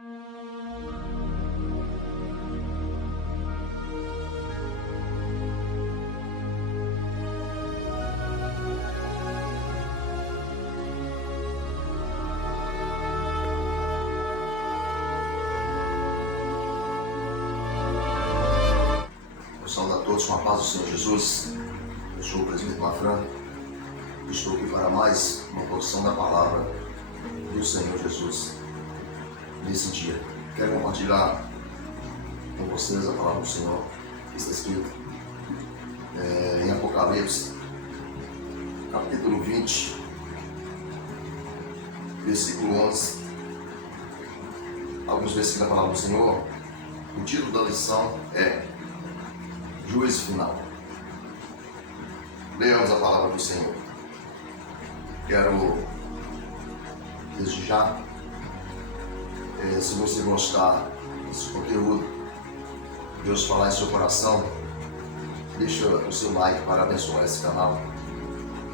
Eu saúdo a todos com a paz do Senhor Jesus. Eu sou o presbítero Mafran e estou aqui para mais uma porção da palavra do Senhor Jesus nesse dia. Quero compartilhar com vocês a palavra do Senhor que está escrito em Apocalipse, capítulo 20, versículo 11. Alguns versículos da palavra do Senhor. O título da lição é Juízo Final. Leamos a palavra do Senhor. Quero, desde já, se você gostar desse conteúdo, Deus falar em seu coração, deixa o seu like para abençoar esse canal.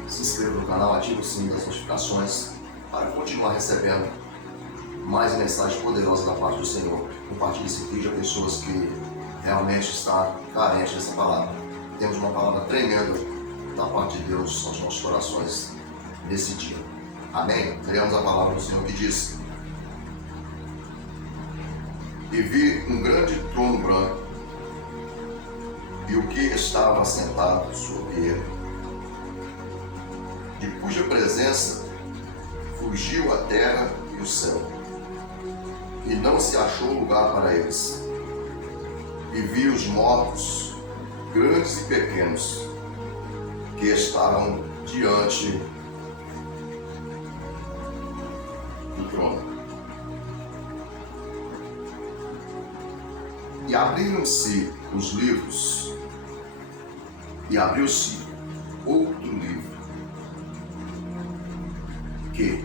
Se inscreva no canal, ative o sininho das notificações para continuar recebendo mais mensagens poderosas da parte do Senhor. Compartilhe esse vídeo a pessoas que realmente estão carentes dessa palavra. Temos uma palavra tremenda da parte de Deus aos nossos corações nesse dia. Amém? Leamos a palavra do Senhor que diz: E vi um grande trono branco, e o que estava assentado sobre ele, de cuja presença fugiu a terra e o céu, e não se achou lugar para eles. E vi os mortos, grandes e pequenos, que estavam diante do trono. E abriram-se os livros, e abriu-se outro livro, que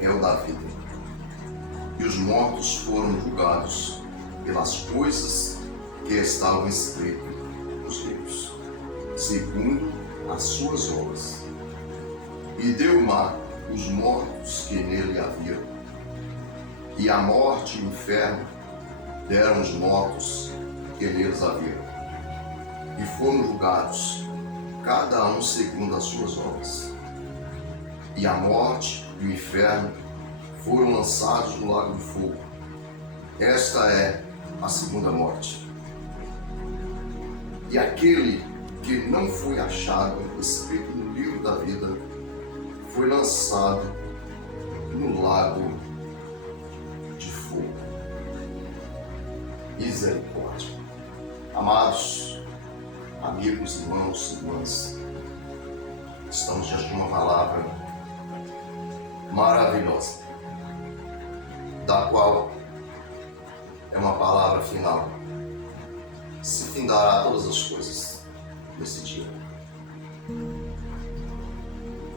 é o da vida. E os mortos foram julgados pelas coisas que estavam escritas nos livros, segundo as suas obras. E deu o mar os mortos que nele havia, e a morte e o inferno deram os mortos que neles havia, e foram julgados, cada um segundo as suas obras. E a morte e o inferno foram lançados no lago de fogo. Esta é a segunda morte. E aquele que não foi achado escrito no livro da vida foi lançado no lago de fogo. Misericórdia. Amados, amigos, irmãos e irmãs, estamos diante de uma palavra maravilhosa, da qual é uma palavra final. Se findará todas as coisas nesse dia.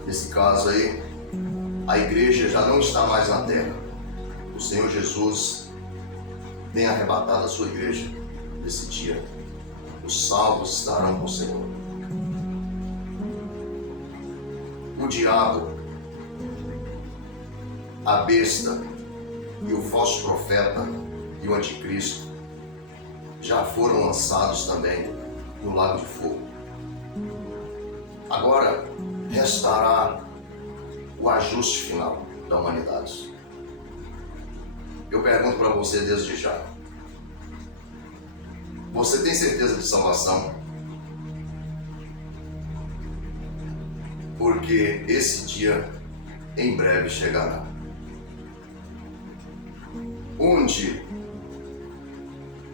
Nesse caso aí, a igreja já não está mais na terra. O Senhor Jesus tem arrebatado a sua igreja nesse dia. Os salvos estarão com o Senhor. O diabo, a besta e o falso profeta e o anticristo já foram lançados também no lago de fogo. Agora restará o ajuste final da humanidade. Eu pergunto para você desde já: você tem certeza de salvação? Porque esse dia em breve chegará, onde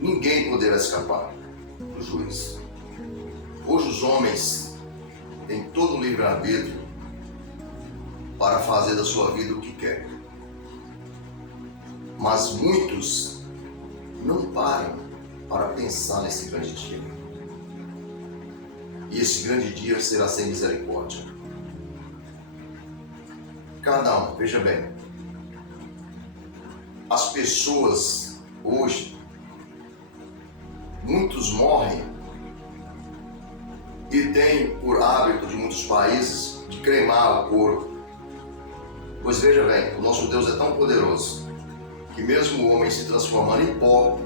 ninguém poderá escapar do juízo. Hoje os homens têm todo o livre-arbítrio para fazer da sua vida o que quer. Mas muitos não param para pensar nesse grande dia. E esse grande dia será sem misericórdia. Cada um, veja bem, as pessoas hoje, muitos morrem e têm por hábito de muitos países de cremar o corpo. Pois veja bem, o nosso Deus é tão poderoso que mesmo o homem se transformando em pó,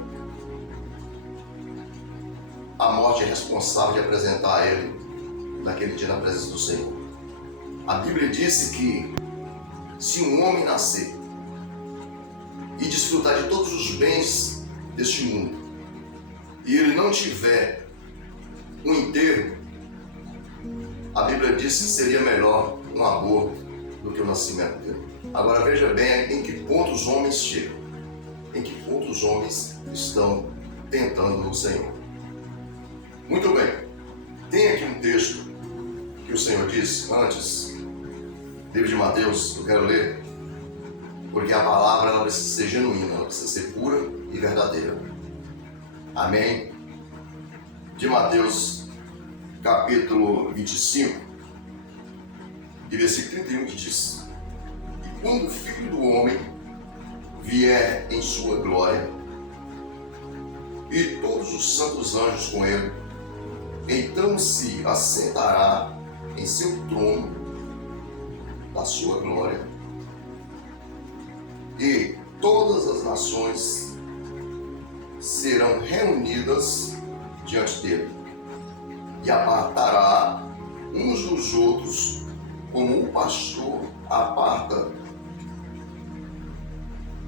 a morte é responsável de apresentar ele naquele dia na presença do Senhor. A Bíblia disse que se um homem nascer e desfrutar de todos os bens deste mundo e ele não tiver um enterro, a Bíblia disse que seria melhor um aborto do que o nascimento dele. Agora veja bem em que ponto os homens chegam, em que ponto os homens estão tentando no Senhor. Muito bem, tem aqui um texto que o Senhor disse antes, livro de Mateus, eu quero ler, porque a palavra ela precisa ser genuína, ela precisa ser pura e verdadeira. Amém? De Mateus, capítulo 25, e versículo 31, que diz: E quando o Filho do Homem vier em sua glória, e todos os santos anjos com ele, então se assentará em seu trono da sua glória, e todas as nações serão reunidas diante dele, e apartará uns dos outros, como um pastor aparta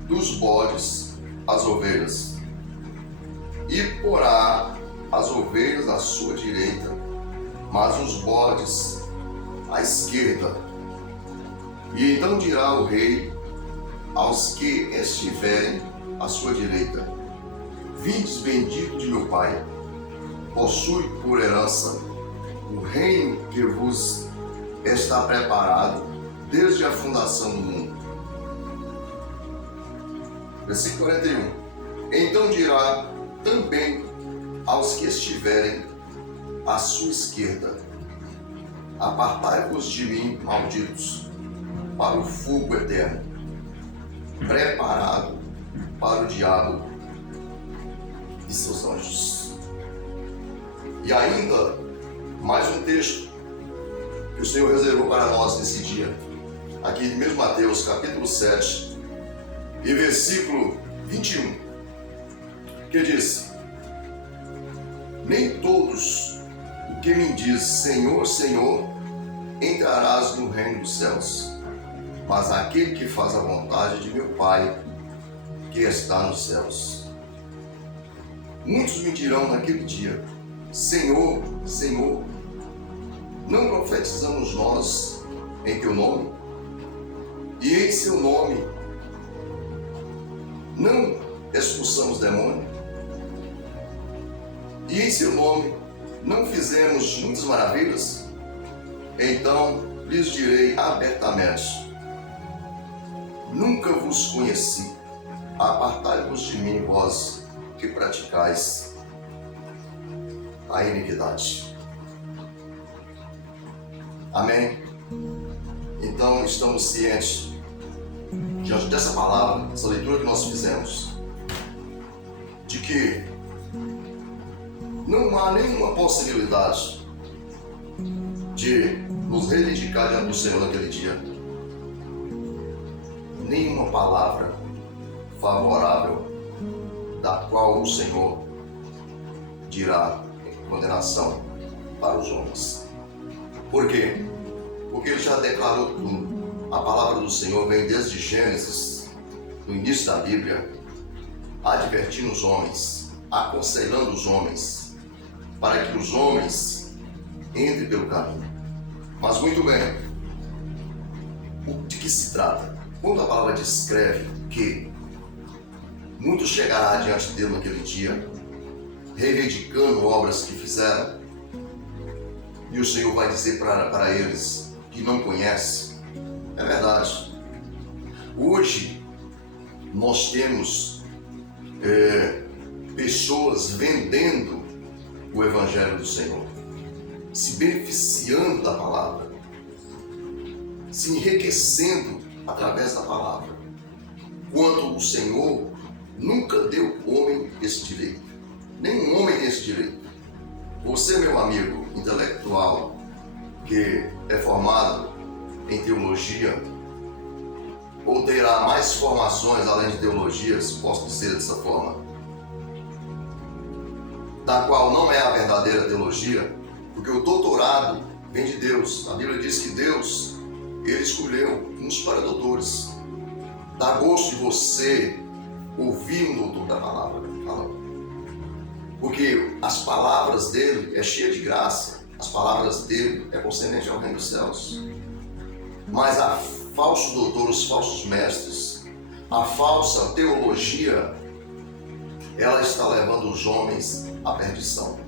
dos bodes as ovelhas, e porá as ovelhas à sua direita, mas os bodes à esquerda. E então dirá o rei aos que estiverem à sua direita: Vindes bendito de meu Pai, possui por herança o reino que vos está preparado desde a fundação do mundo. Versículo 41. Então dirá também aos que estiverem à sua esquerda: Apartai-vos de mim, malditos, para o fogo eterno, preparado para o diabo e seus anjos. E ainda mais um texto que o Senhor reservou para nós nesse dia, aqui no mesmo Mateus, capítulo 7, e versículo 21, que diz: Nem todos o que me diz Senhor, Senhor, entrarás no reino dos céus, mas aquele que faz a vontade de meu Pai que está nos céus. Muitos me dirão naquele dia: Senhor, Senhor, não profetizamos nós em teu nome? E em seu nome não expulsamos demônio? E em seu nome não fizemos muitas maravilhas? Então lhes direi abertamente: Nunca vos conheci, apartai-vos de mim, vós que praticais a iniquidade. Amém? Então estamos cientes, diante dessa palavra, dessa leitura que nós fizemos, de que não há nenhuma possibilidade de nos reivindicar diante do Senhor naquele dia. Nenhuma palavra favorável da qual o Senhor dirá em condenação para os homens. Por quê? Porque ele já declarou tudo. A palavra do Senhor vem desde Gênesis, no início da Bíblia, advertindo os homens, aconselhando os homens, para que os homens entrem pelo caminho. Mas muito bem, de que se trata? Quando a palavra descreve que muitos chegará diante dele naquele dia, reivindicando obras que fizeram, e o Senhor vai dizer para eles que não conhece. É verdade. Hoje nós temos pessoas vendendo o Evangelho do Senhor, se beneficiando da palavra, se enriquecendo através da palavra, quando o Senhor nunca deu ao homem esse direito. Nenhum homem tem esse direito. Você, meu amigo intelectual, que é formado em teologia, ou terá mais formações além de teologia, se posso dizer dessa forma, da qual não é a verdadeira teologia, porque o doutorado vem de Deus. A Bíblia diz que Deus, Ele escolheu uns para doutores. Dá gosto de você ouvir um doutor da palavra falando. Porque as palavras dele é cheia de graça, as palavras dele é concernente ao reino dos céus. Mas a falso doutor, os falsos mestres, a falsa teologia, ela está levando os homens à perdição,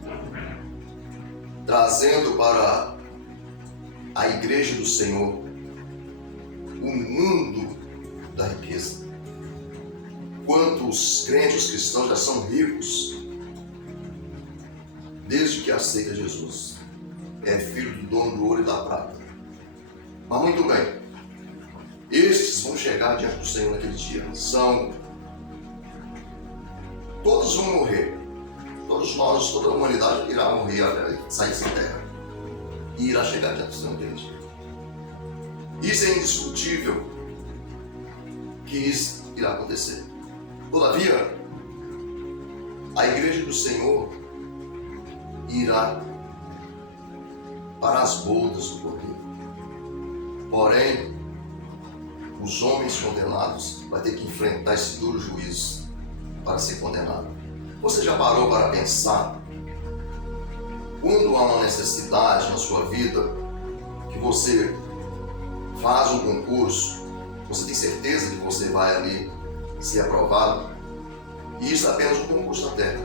trazendo para a igreja do Senhor o mundo da riqueza. Quantos crentes cristãos já são ricos desde que aceita Jesus? É filho do dono do ouro e da prata. Mas muito bem, estes vão chegar diante do Senhor naquele dia. Todos vão morrer. Todos nós, toda a humanidade irá morrer, sair dessa terra. E irá chegar diante do Senhor naquele dia. Isso é indiscutível que isso irá acontecer. Todavia, a igreja do Senhor irá para as bodas do Cordeiro. Porém, os homens condenados vão ter que enfrentar esse duro juízo para ser condenado. Você já parou para pensar quando há uma necessidade na sua vida que você faz um concurso, você tem certeza que você vai ali ser aprovado, e isso é apenas um concurso na terra,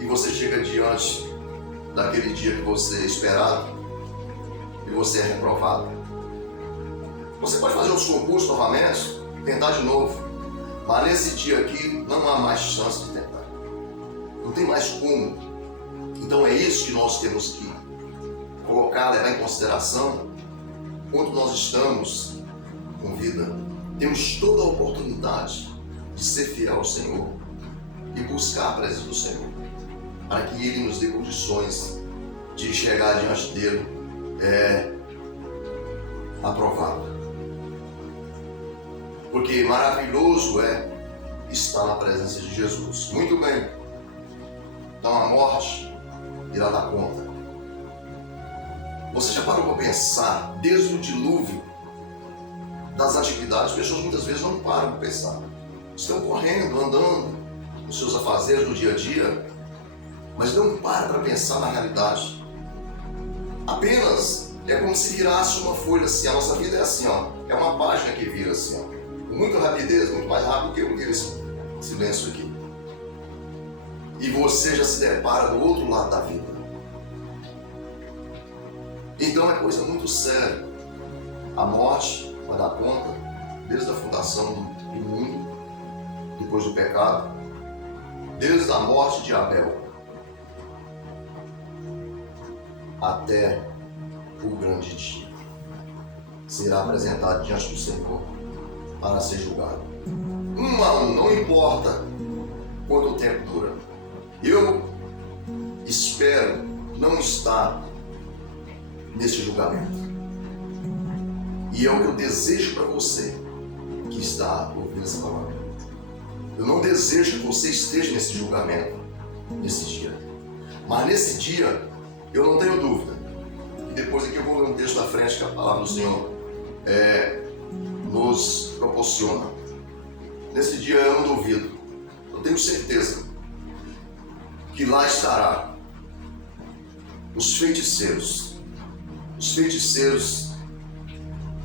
e você chega diante daquele dia que você esperava e você é reprovado. Você pode fazer outros concursos novamente, tentar de novo, mas nesse dia aqui não há mais chance de tentar, não tem mais como. Então é isso que nós temos que colocar, levar em consideração quando nós estamos com vida. Temos toda a oportunidade de ser fiel ao Senhor e buscar a presença do Senhor, para que Ele nos dê condições de chegar diante dEle aprovado. Porque maravilhoso é estar na presença de Jesus. Muito bem. Então a morte irá dar conta. Você já parou para pensar, desde o dilúvio das antiguidades, pessoas muitas vezes não param para pensar. Estão correndo, andando nos seus afazeres do dia a dia, mas não param para pensar na realidade. Apenas é como se virasse uma folha assim. A nossa vida é assim, ó. É uma página que vira assim, ó. Com muita rapidez, muito mais rápido que eu esse silêncio aqui. E você já se depara do outro lado da vida. Então é coisa muito séria. A morte vai dar conta desde a fundação do mundo, depois do pecado, desde a morte de Abel até o grande dia. Será apresentado diante do Senhor para ser julgado. Um a um, não importa quanto tempo dura. Eu espero não estar nesse julgamento. E é o que eu desejo para você que está ouvindo essa palavra. Eu não desejo que você esteja nesse julgamento, nesse dia. Mas nesse dia, eu não tenho dúvida. E depois aqui eu vou ler um texto da frente que a palavra do Senhor nos proporciona. Nesse dia eu não duvido. Eu tenho certeza que lá estará os feiticeiros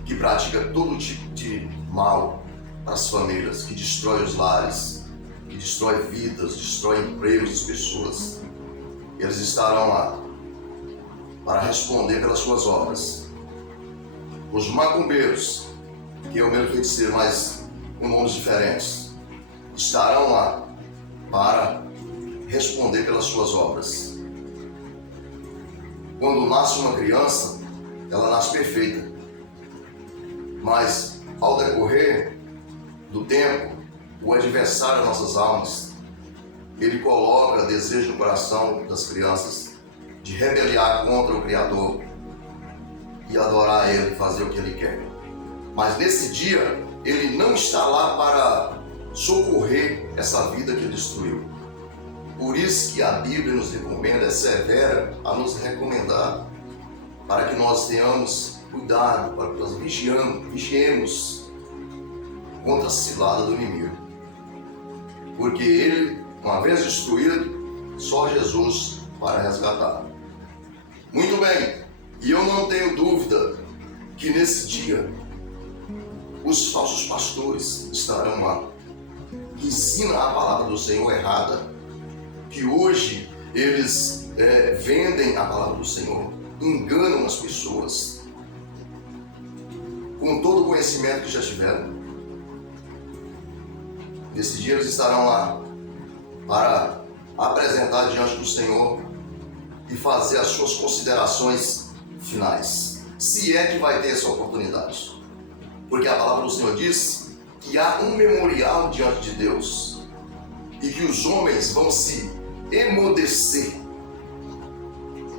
que praticam todo tipo de mal para as famílias, que destrói os lares, que destrói vidas, destrói empregos das pessoas. Eles estarão lá para responder pelas suas obras. Os macumbeiros, que é o mesmo feiticeiro, mas com nomes diferentes, estarão lá para responder pelas suas obras. Quando nasce uma criança, ela nasce perfeita, mas ao decorrer do tempo, o adversário das nossas almas, ele coloca desejo no coração das crianças de rebeliar contra o Criador e adorar Ele, fazer o que Ele quer. Mas nesse dia, ele não está lá para socorrer essa vida que destruiu. Por isso que a Bíblia nos recomenda, é severa a nos recomendar, para que nós tenhamos cuidado, para que nós vigiemos contra a cilada do inimigo. Porque ele, uma vez destruído, só Jesus para resgatar. Muito bem, e eu não tenho dúvida que nesse dia os falsos pastores estarão lá, que ensinam a palavra do Senhor errada, que hoje eles vendem a palavra do Senhor, enganam as pessoas, com todo o conhecimento que já tiveram. Nesse dia eles estarão lá para apresentar diante do Senhor e fazer as suas considerações finais, se é que vai ter essa oportunidade. Porque a palavra do Senhor diz que há um memorial diante de Deus e que os homens vão se emudecer.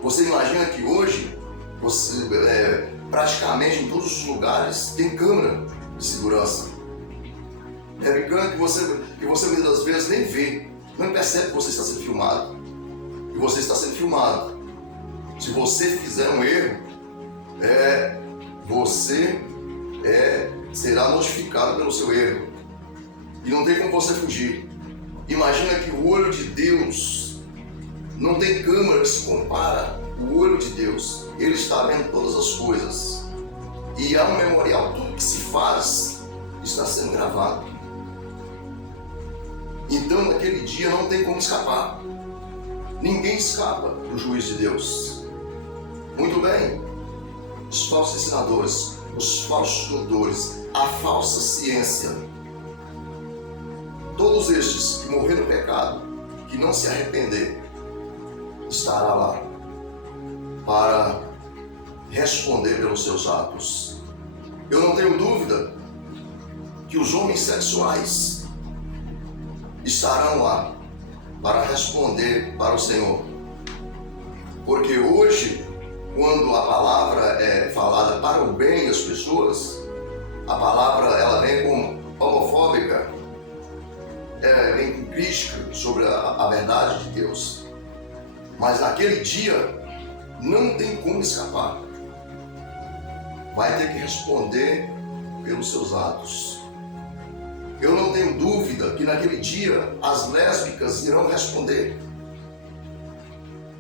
Você imagina que hoje, praticamente em todos os lugares, tem câmera de segurança. É câmera que você muitas das vezes nem vê, não percebe que você está sendo filmado. E você está sendo filmado. Se você fizer um erro, você será notificado pelo seu erro. E não tem como você fugir. Imagina que o olho de Deus não tem câmera que se compara. O olho de Deus, ele está vendo todas as coisas. E há um memorial, tudo que se faz está sendo gravado. Então naquele dia não tem como escapar. Ninguém escapa do juízo de Deus. Muito bem, os falsos ensinadores, os falsos doutores, a falsa ciência, todos estes que morreram no pecado, que não se arrepender, estará lá para responder pelos seus atos. Eu não tenho dúvida que os homens sexuais estarão lá para responder para o Senhor. Porque hoje, quando a palavra é falada para o bem das pessoas, a palavra ela vem como homofóbica, vem com crítica sobre a verdade de Deus. Mas naquele dia, não tem como escapar. Vai ter que responder pelos seus atos. Eu não tenho dúvida que naquele dia as lésbicas irão responder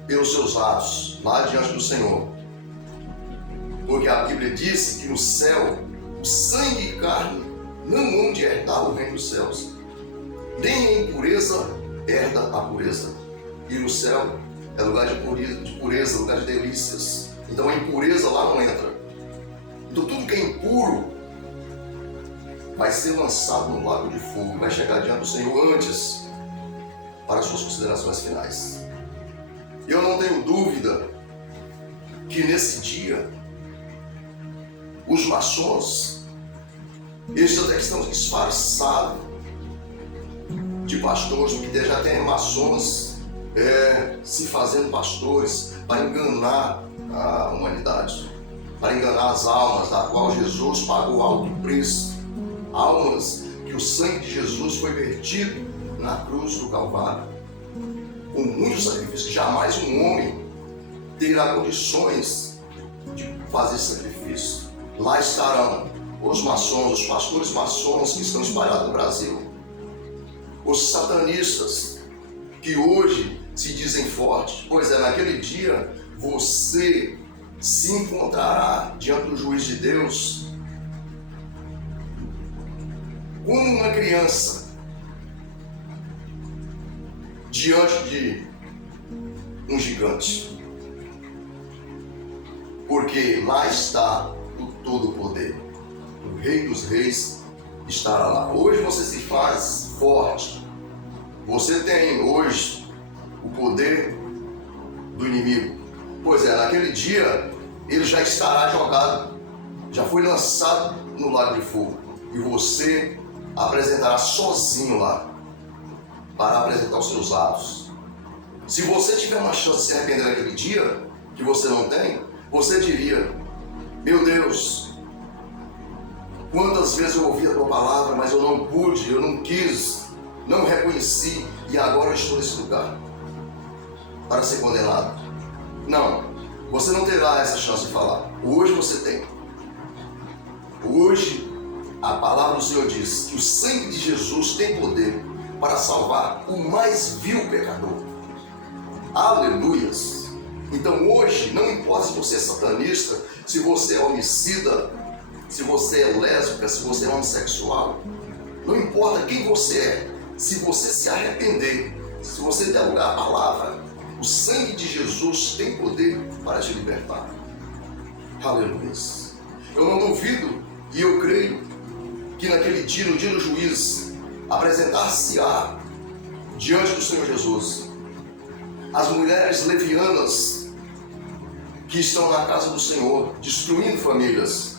pelos seus atos lá diante do Senhor. Porque a Bíblia diz que no céu o sangue e carne não hão de herdar o reino dos céus, nem a impureza herda a pureza. E no céu é lugar de pureza, lugar de delícias. Então a impureza lá não entra. Então tudo que é impuro vai ser lançado no lago de fogo e vai chegar diante do Senhor antes para as suas considerações finais. Eu não tenho dúvida que nesse dia os maçons, eles até estão disfarçados de pastores, porque já tem maçons se fazendo pastores para enganar a humanidade, para enganar as almas da qual Jesus pagou alto preço. Almas que o sangue de Jesus foi vertido na cruz do Calvário, com muitos sacrifícios. Jamais um homem terá condições de fazer sacrifício. Lá estarão os maçons, os pastores maçons que estão espalhados no Brasil, os satanistas que hoje se dizem fortes. Pois é, naquele dia você se encontrará diante do juiz de Deus como uma criança diante de um gigante. Porque lá está o todo poder. O Rei dos Reis estará lá. Hoje você se faz forte. Você tem hoje o poder do inimigo. Pois é, naquele dia ele já estará jogado, já foi lançado no lago de fogo. E você apresentará sozinho lá, para apresentar os seus atos. Se você tiver uma chance de se arrepender naquele dia, que você não tem, você diria: meu Deus, Quantas vezes eu ouvi a tua palavra, mas eu não pude, eu não quis, não reconheci, e agora eu estou nesse lugar para ser condenado. Não, você não terá essa chance de falar. Hoje você tem. Hoje a palavra do Senhor diz que o sangue de Jesus tem poder para salvar o mais vil pecador. Aleluias! Então hoje, não importa se você é satanista, se você é homicida, se você é lésbica, se você é homossexual, não importa quem você é, se você se arrepender, se você der lugar à palavra, o sangue de Jesus tem poder para te libertar. Aleluia. Eu não duvido e eu creio que naquele dia, no dia do juízo, apresentar-se-á diante do Senhor Jesus as mulheres levianas que estão na casa do Senhor, destruindo famílias.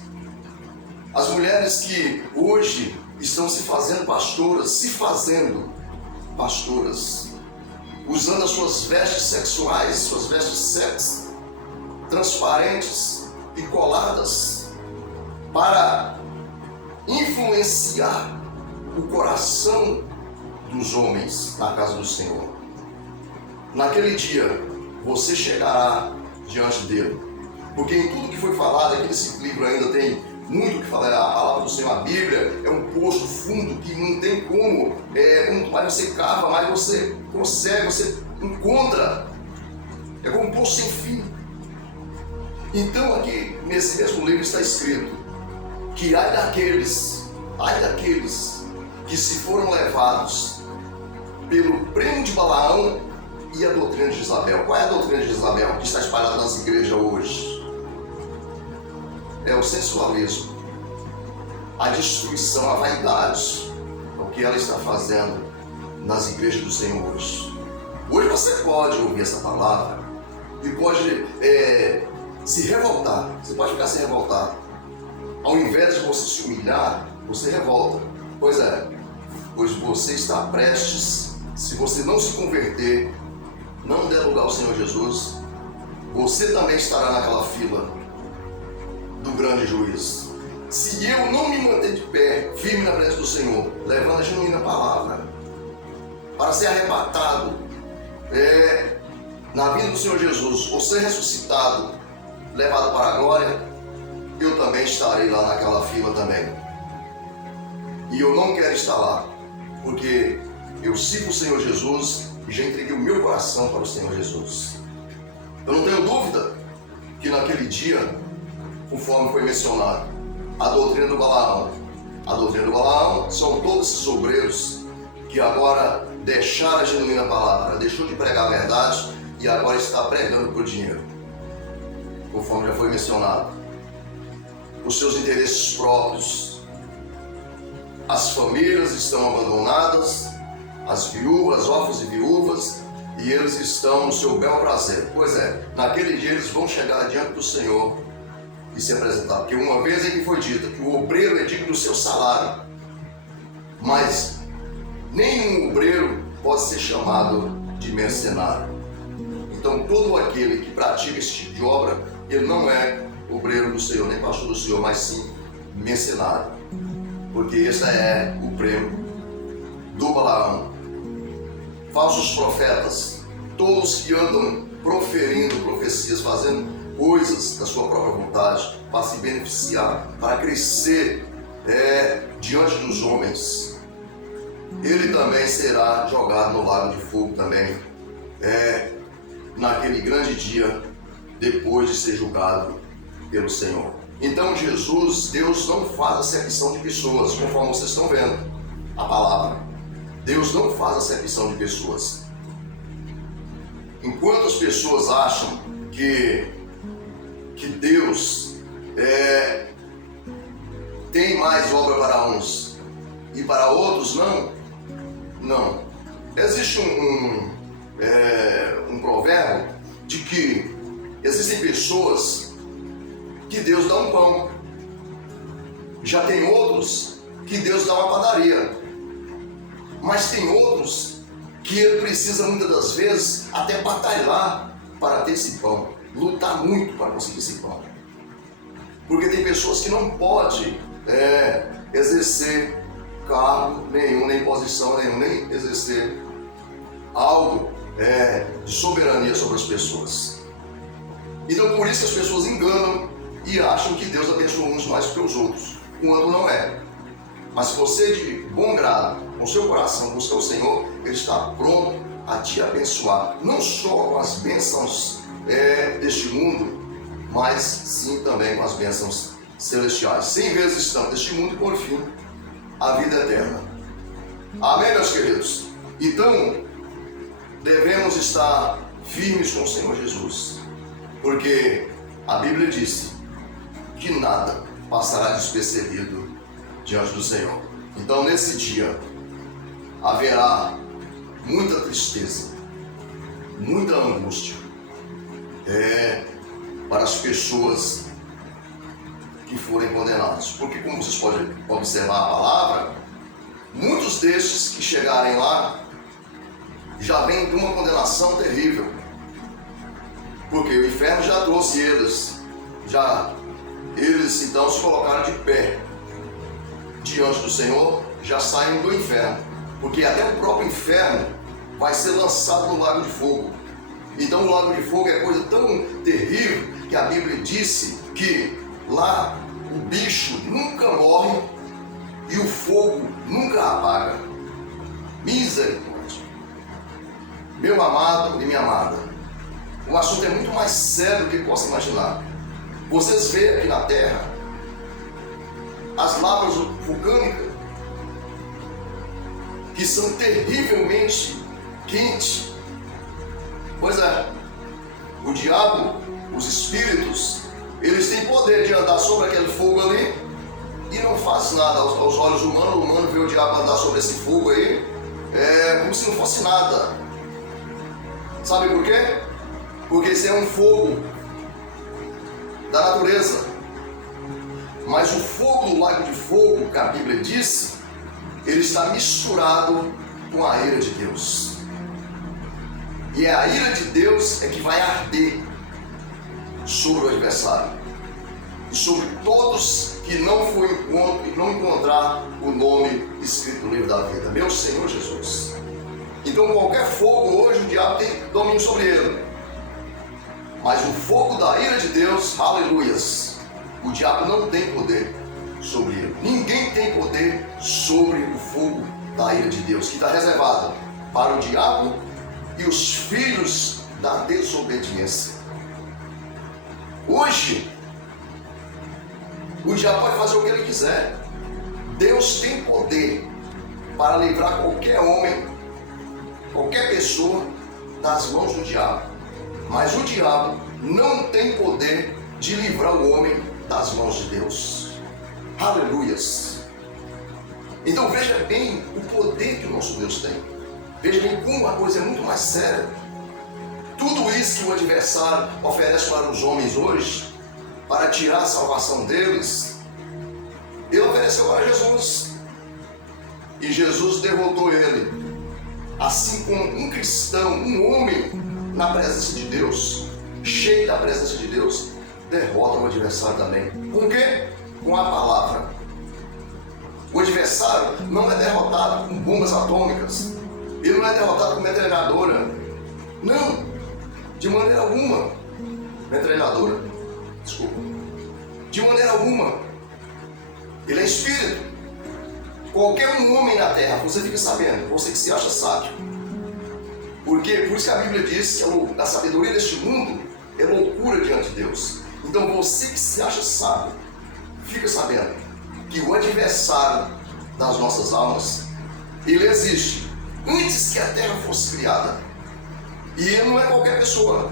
As mulheres que hoje estão se fazendo pastoras, usando as suas vestes sexuais, suas vestes sexy, transparentes e coladas, para influenciar o coração dos homens na casa do Senhor. Naquele dia, você chegará diante dele, porque em tudo que foi falado, aqui nesse livro ainda tem muito o que falar. A palavra do Senhor, a Bíblia, é um poço fundo que não tem como, quanto mais você cava, mais você consegue, você encontra. É como um poço sem fim. Então aqui, nesse mesmo livro está escrito que ai daqueles que se foram levados pelo prêmio de Balaão e a doutrina de Jezabel. Qual é a doutrina de Jezabel que está espalhada nas igrejas hoje? É o sensualismo, a destruição, a vaidade, o que ela está fazendo nas igrejas do Senhor hoje. Hoje você pode ouvir essa palavra e pode se revoltar. Você pode ficar se revoltar. Ao invés de você se humilhar, você revolta. Pois você está prestes, se você não se converter, não der lugar ao Senhor Jesus, você também estará naquela fila do grande juiz. Se eu não me manter de pé, firme na presença do Senhor, levando a genuína palavra, para ser arrebatado na vida do Senhor Jesus, ou ser ressuscitado, levado para a glória, eu também estarei lá naquela fila também. E eu não quero estar lá, porque eu sigo o Senhor Jesus e já entreguei o meu coração para o Senhor Jesus. Eu não tenho dúvida que naquele dia, conforme foi mencionado, a doutrina do Balaão. A doutrina do Balaão são todos esses obreiros que agora deixaram a genuína palavra, deixou de pregar a verdade e agora está pregando por dinheiro, conforme já foi mencionado. Os seus interesses próprios. As famílias estão abandonadas, as viúvas, órfãos e viúvas, e eles estão no seu bel prazer. Pois naquele dia eles vão chegar diante do Senhor e se apresentar. Porque uma vez é que foi dito que o obreiro é digno do seu salário, mas nenhum obreiro pode ser chamado de mercenário. Então todo aquele que pratica esse tipo de obra, ele não é obreiro do Senhor, nem pastor do Senhor, mas sim mercenário. Porque esse é o prêmio do Balaão. Falsos profetas, todos que andam proferindo profecias, fazendo coisas da sua própria vontade, para se beneficiar, para crescer diante dos homens. Ele também será jogado no lago de fogo também, naquele grande dia, depois de ser julgado pelo Senhor. Então Deus não faz acepção de pessoas, conforme vocês estão vendo a palavra. Deus não faz acepção de pessoas. Enquanto as pessoas acham que Deus tem mais obra para uns e para outros não. Existe um provérbio de que existem pessoas que Deus dá um pão. Já tem outros que Deus dá uma padaria. Mas tem outros que ele precisa muitas das vezes até batalhar para ter esse pão. Lutar muito para conseguir esse pão. Porque tem pessoas que não podem exercer cargo nenhum, nem posição nenhuma, nem exercer algo de soberania sobre as pessoas. Então por isso que as pessoas enganam e acham que Deus abençoa uns mais que os outros, quando não é. Mas se você de bom grado, com seu coração, busca o Senhor, Ele está pronto a te abençoar, não só com as bênçãos deste mundo, mas sim também com as bênçãos celestiais. 100 vezes estão deste mundo e por fim a vida eterna. Amém, meus queridos? Então devemos estar firmes com o Senhor Jesus, porque a Bíblia disse que nada passará despercebido diante do Senhor. Então nesse dia haverá muita tristeza, muita angústia para as pessoas que forem condenados, porque como vocês podem observar a palavra, muitos destes que chegarem lá já vêm de uma condenação terrível, porque o inferno já trouxe eles então se colocaram de pé diante do Senhor, já saem do inferno, porque até o próprio inferno vai ser lançado no lago de fogo. Então o lago de fogo é coisa tão terrível que a Bíblia disse que lá o bicho nunca morre e o fogo nunca apaga. Misericórdia. Meu amado e minha amada, o assunto é muito mais sério do que possa imaginar. Vocês veem aqui na Terra as lavas vulcânicas que são terrivelmente quentes. Pois é, o diabo, os espíritos, eles têm poder de andar sobre aquele fogo ali e não faz nada aos olhos humanos. O humano vê o diabo andar sobre esse fogo aí, como se não fosse nada. Sabe por quê? Porque esse é um fogo da natureza. Mas o fogo do lago de fogo, que a Bíblia diz, ele está misturado com a ira de Deus. E é a ira de Deus que vai arder sobre o adversário e sobre todos que não encontrar o nome escrito no livro da vida. Meu Senhor Jesus. Então qualquer fogo hoje, o diabo tem domínio sobre ele. Mas o fogo da ira de Deus, aleluias, o diabo não tem poder sobre ele. Ninguém tem poder sobre o fogo da ira de Deus, que está reservado para o diabo e os filhos da desobediência. Hoje, o diabo pode fazer o que ele quiser. Deus tem poder para livrar qualquer homem, qualquer pessoa das mãos do diabo. Mas o diabo não tem poder de livrar o homem das mãos de Deus. Aleluias. Então veja bem o poder que o nosso Deus tem. Veja bem como a coisa é muito mais séria. Tudo isso que o adversário oferece para os homens hoje, para tirar a salvação deles, ele ofereceu para Jesus. E Jesus derrotou ele. Assim como um cristão, um homem na presença de Deus, cheio da presença de Deus, derrota o adversário também. Com o quê? Com a palavra. O adversário não é derrotado com bombas atômicas. Ele não é derrotado com metralhadora. Não, de maneira alguma. Metralhadora, desculpa. De maneira alguma. Ele é espírito. Qualquer um homem na terra, você fica sabendo, você que se acha sábio. Por quê? Por isso que a Bíblia diz que a sabedoria deste mundo é loucura diante de Deus. Então você que se acha sábio, fica sabendo que o adversário das nossas almas, ele existe antes que a terra fosse criada. E ele não é qualquer pessoa.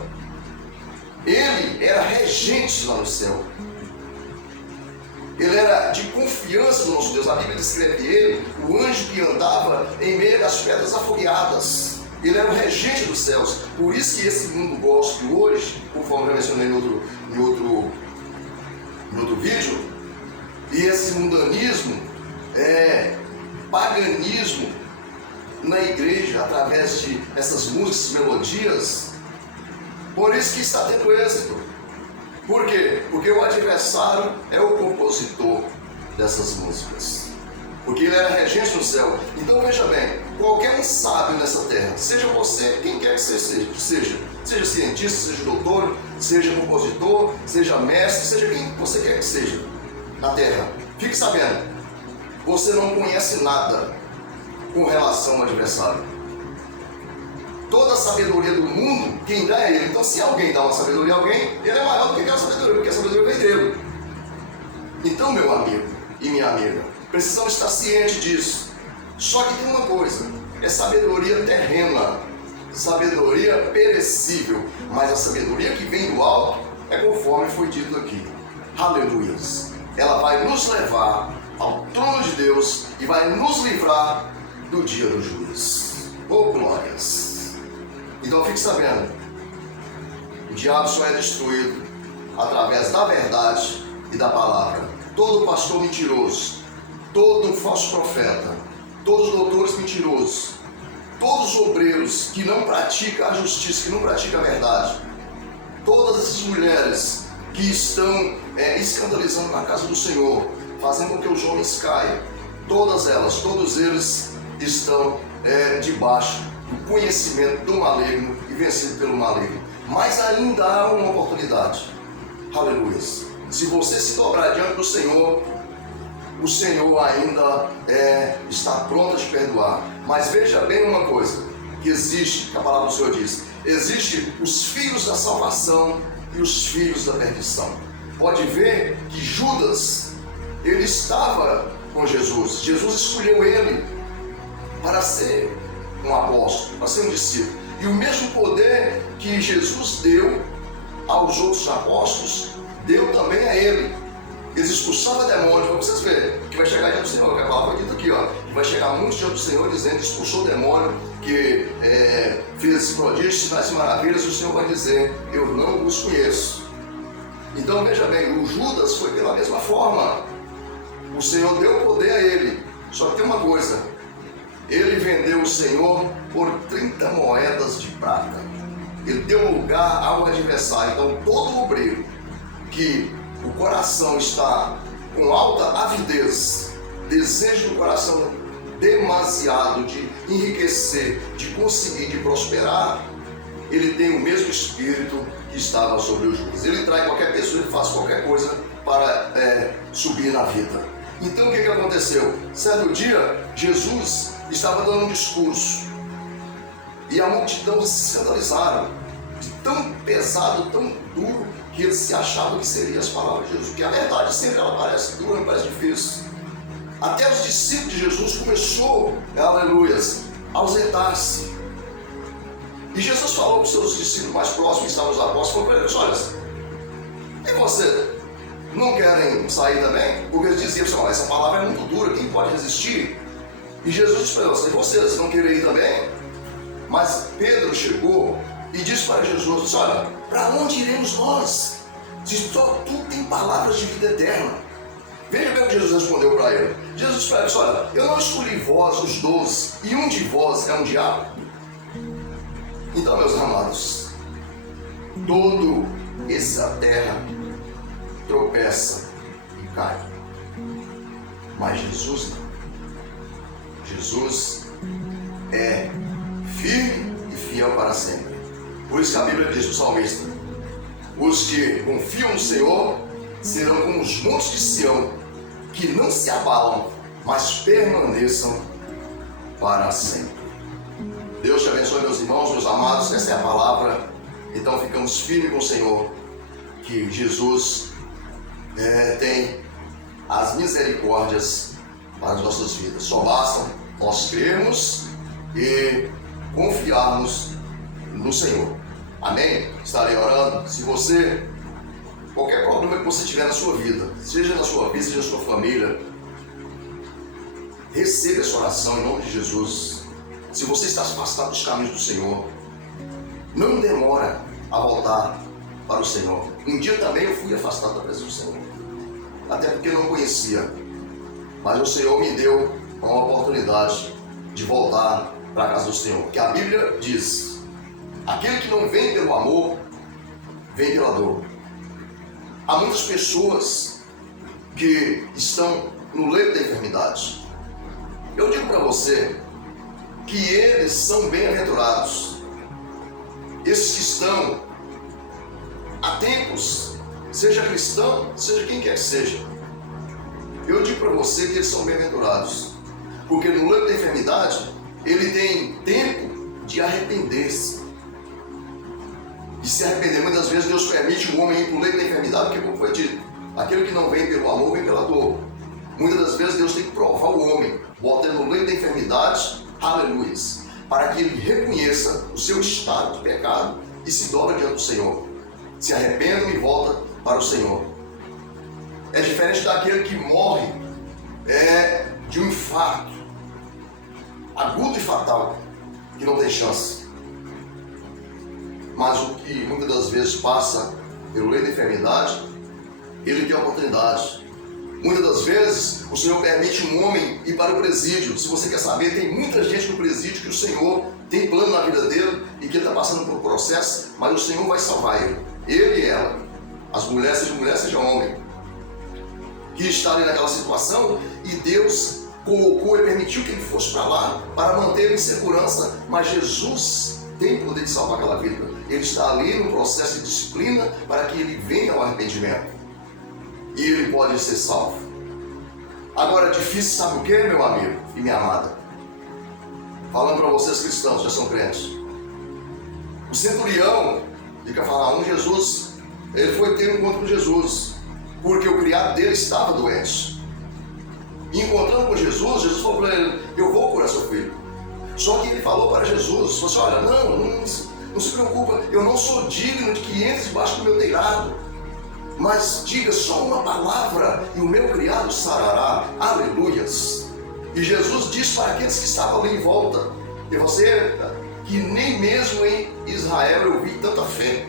Ele era regente lá no céu. Ele era de confiança do nosso Deus. A Bíblia descreve ele, o anjo que andava em meio das pedras afogueadas. Ele era o regente dos céus. Por isso que esse mundo gospel hoje, conforme eu mencionei em outro vídeo, e esse mundanismo, paganismo na igreja, através de essas músicas, melodias, por isso que está tendo êxito. Por quê? Porque o adversário é o compositor dessas músicas, porque ele era regente no céu. Então veja bem, qualquer um sábio nessa terra, seja você, quem quer que seja cientista, seja doutor, seja compositor, seja mestre, seja quem você quer que seja na terra, fique sabendo, você não conhece nada com relação ao adversário. Toda a sabedoria do mundo, quem dá é ele. Então se alguém dá uma sabedoria a alguém, ele é maior do que aquela sabedoria, porque a sabedoria vem dele. Então, meu amigo e minha amiga, precisamos estar cientes disso. Só que tem uma coisa, é sabedoria terrena, sabedoria perecível, mas a sabedoria que vem do alto é conforme foi dito aqui. Aleluia! Ela vai nos levar ao trono de Deus e vai nos livrar do dia do juiz. Oh, glórias! Então fique sabendo, o diabo só é destruído através da verdade e da palavra. Todo pastor mentiroso, todo falso profeta, todos os doutores mentirosos, todos os obreiros que não praticam a justiça, que não praticam a verdade, todas essas mulheres que estão escandalizando na casa do Senhor, fazendo com que os homens caiam, todas elas, todos eles estão debaixo do conhecimento do maligno e vencido pelo maligno. Mas ainda há uma oportunidade. Aleluia. Se você se dobrar diante do Senhor, o Senhor ainda está pronto a te perdoar. Mas veja bem uma coisa, que existe, que a palavra do Senhor diz, existe os filhos da salvação e os filhos da perdição. Pode ver que Judas, ele estava com Jesus. Jesus escolheu ele para ser um apóstolo, para ser um discípulo. E o mesmo poder que Jesus deu aos outros apóstolos, deu também a ele. Eles expulsavam demônios, para vocês verem, que vai chegar diante do Senhor, que a palavra foi dita aqui, ó, que vai chegar muitos diante do Senhor dizendo que expulsou o demônio, que fez esse prodígio, sinais e maravilhas, e o Senhor vai dizer, eu não os conheço. Então veja bem, o Judas foi pela mesma forma. O Senhor deu poder a ele, só que tem uma coisa, ele vendeu o Senhor por 30 moedas de prata. Ele deu lugar ao adversário. Então todo obreiro que o coração está com alta avidez, desejo do coração demasiado de enriquecer, de conseguir, de prosperar, ele tem o mesmo espírito que estava sobre o Judas. Ele trai qualquer pessoa, ele faz qualquer coisa para subir na vida. Então o que aconteceu? Certo dia, Jesus estava dando um discurso e a multidão se escandalizaram de tão pesado, tão duro, que eles se achavam que seriam as palavras de Jesus. Porque a verdade sempre ela parece dura, parece difícil. Até os discípulos de Jesus começou, aleluias, a ausentar-se. E Jesus falou para os seus discípulos mais próximos, que estavam os apóstolos, falou para eles, olha, e você? Não querem sair também? Porque eles diziam, essa palavra é muito dura, quem pode resistir? E Jesus disse para eles, vocês não querem ir também? Mas Pedro chegou e disse para Jesus, disse, olha, para onde iremos nós? Se só tu tem palavras de vida eterna. Veja bem o que Jesus respondeu para ele. Jesus disse para ele, olha, eu não escolhi vós os 12, e um de vós é um diabo. Então, meus amados, todo essa terra tropeça e cai. Mas Jesus não. Jesus é firme e fiel para sempre. Por isso que a Bíblia diz no salmista, os que confiam no Senhor serão como os montes de Sião, que não se abalam, mas permaneçam para sempre. Deus te abençoe, meus irmãos, meus amados, essa é a palavra. Então ficamos firmes com o Senhor, que Jesus tem as misericórdias para as nossas vidas. Só basta nós crermos e confiarmos no Senhor. Amém? Estarei orando. Se você, qualquer problema que você tiver na sua vida, seja na sua vida, seja na sua família, receba essa oração em nome de Jesus. Se você está afastado dos caminhos do Senhor, não demora a voltar para o Senhor. Um dia também eu fui afastado da presença do Senhor, até porque eu não conhecia, mas o Senhor me deu uma oportunidade de voltar para a casa do Senhor, porque a Bíblia diz, aquele que não vem pelo amor, vem pela dor. Há muitas pessoas que estão no leito da enfermidade. Eu digo para você que eles são bem-aventurados. Esses que estão há tempos, seja cristão, seja quem quer que seja. Eu digo para você que eles são bem-aventurados. Porque no leito da enfermidade, ele tem tempo de arrepender-se. E se arrepender, muitas vezes Deus permite o homem ir para o leito da enfermidade, porque como foi dito, aquele que não vem pelo amor, vem pela dor. Muitas das vezes Deus tem que provar o homem, bota ele no leito da enfermidade, aleluia, para que ele reconheça o seu estado de pecado e se dobra diante do Senhor. Se arrependa e volta para o Senhor. É diferente daquele que morre de um infarto agudo e fatal, que não tem chance. Mas o que muitas das vezes passa pelo leito da enfermidade, ele tem a oportunidade. Muitas das vezes o Senhor permite um homem ir para o presídio. Se você quer saber, tem muita gente no presídio que o Senhor tem plano na vida dele e que ele está passando por um processo, mas o Senhor vai salvar ele. Ele e ela, as mulheres, seja mulher, seja homem, que está ali naquela situação e Deus colocou e permitiu que ele fosse para lá para manter ele em segurança, mas Jesus tem o poder de salvar aquela vida. Ele está ali no processo de disciplina para que ele venha ao arrependimento. E ele pode ser salvo. Agora, difícil sabe o que, meu amigo e minha amada? Falando para vocês cristãos, já são crentes. O centurião de Cafarnaum, Jesus, ele foi ter um encontro com Jesus, porque o criado dele estava doente. E encontrando com Jesus, Jesus falou para ele, eu vou curar seu filho. Só que ele falou para Jesus, falou assim, olha, não se preocupa, eu não sou digno de que entre debaixo do meu telhado. Mas diga só uma palavra e o meu criado sarará. Aleluias. E Jesus disse para aqueles que estavam ali em volta, e você, que nem mesmo em Israel eu vi tanta fé.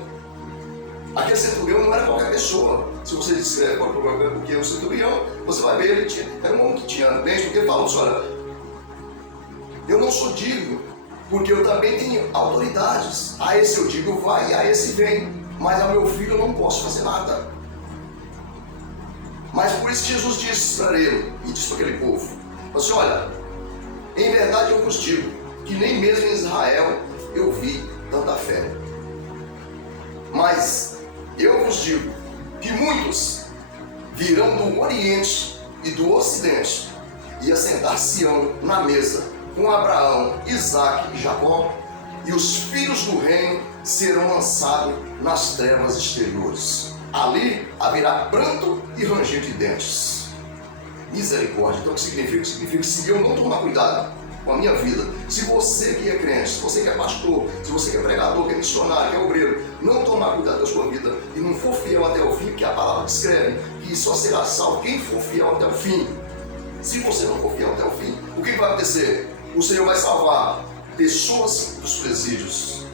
Aquele centurião não era qualquer pessoa. Se você descreve o que é o centurião, você vai ver, era um homem que tinha bens, porque ele falou assim, olha, eu não sou digno, porque eu também tenho autoridades. A esse eu digo vai, a esse vem, mas ao meu filho eu não posso fazer nada. Mas por isso que Jesus disse para ele, e disse para aquele povo, assim, olha, em verdade eu vos digo, que nem mesmo em Israel eu vi tanta fé. Mas eu vos digo, que muitos virão do Oriente e do Ocidente, e assentar-se-ão na mesa com Abraão, Isaque e Jacó, e os filhos do reino serão lançados nas trevas exteriores. Ali haverá pranto e ranger de dentes. Misericórdia. Então o que significa? Significa que se eu não tomar cuidado com a minha vida, se você que é crente, se você que é pastor, se você que é pregador, que é missionário, que é obreiro, não tomar cuidado da sua vida e não for fiel até o fim, porque a palavra descreve que só será salvo quem for fiel até o fim. Se você não for fiel até o fim, o que vai acontecer? O Senhor vai salvar pessoas dos presídios.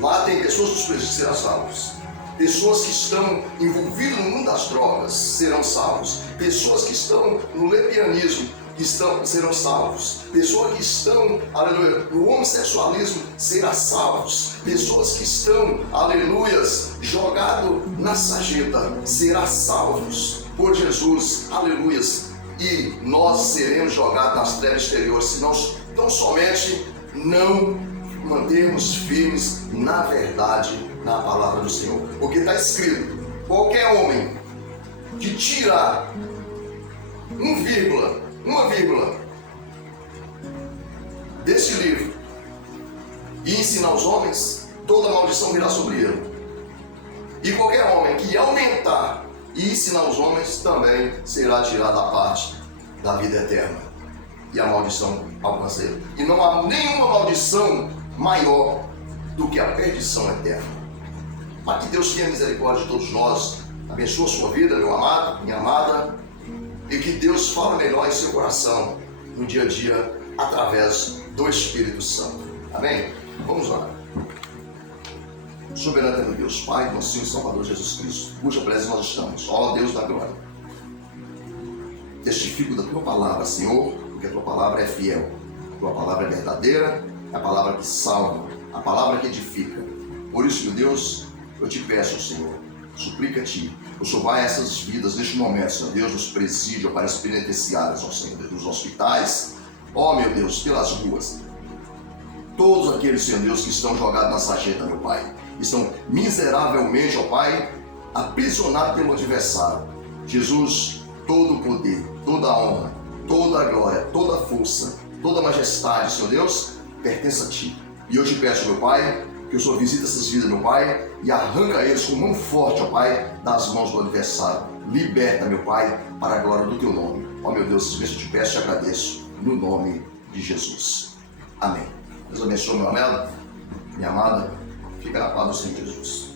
Lá tem pessoas dos presídios que serão salvos. Pessoas que estão envolvidas no mundo das drogas serão salvos. Pessoas que estão no lesbianismo serão salvos. Pessoas que estão, aleluia, no homossexualismo serão salvos. Pessoas que estão, aleluias, jogados na sarjeta serão salvos por Jesus, aleluias. E nós seremos jogados nas trevas exteriores, se nós tão somente não mantermos firmes na verdade, na palavra do Senhor. Porque está escrito, qualquer homem que tirar uma vírgula deste livro e ensinar aos homens, toda maldição virá sobre ele. E qualquer homem que aumentar e ensinar aos homens também será tirado a parte da vida eterna. E a maldição alcança ele. E não há nenhuma maldição maior do que a perdição eterna. Mas que Deus tenha misericórdia de todos nós, abençoe a sua vida, meu amado, minha amada, e que Deus fale melhor em seu coração no dia a dia, através do Espírito Santo. Amém? Vamos lá. Soberano Deus, Pai, nosso Senhor e Salvador Jesus Cristo, cuja presença nós estamos, ó Deus da glória. Testifico da Tua palavra, Senhor, porque a Tua palavra é fiel, a Tua palavra é verdadeira, é a palavra que salva, a palavra que edifica. Por isso, meu Deus, eu te peço, Senhor, suplica a Ti. O Senhor vai a essas vidas neste momento, Senhor Deus, nos presídios, ó Pai, nos penitenciários, ó Senhor Deus, nos hospitais, ó meu Deus, pelas ruas. Todos aqueles, Senhor Deus, que estão jogados na sarjeta, meu Pai, estão miseravelmente, ó Pai, aprisionados pelo adversário. Jesus, todo o poder, toda a honra, toda a glória, toda a força, toda a majestade, Senhor Deus, pertence a Ti. E eu te peço, meu Pai, que o Senhor visite essas vidas, meu Pai, e arranca eles com mão forte, ó Pai, das mãos do adversário. Liberta, meu Pai, para a glória do Teu nome. Ó meu Deus, eu te peço e te agradeço, no nome de Jesus. Amém. Deus abençoe, meu amado, minha amada. Fica na paz do Senhor Jesus.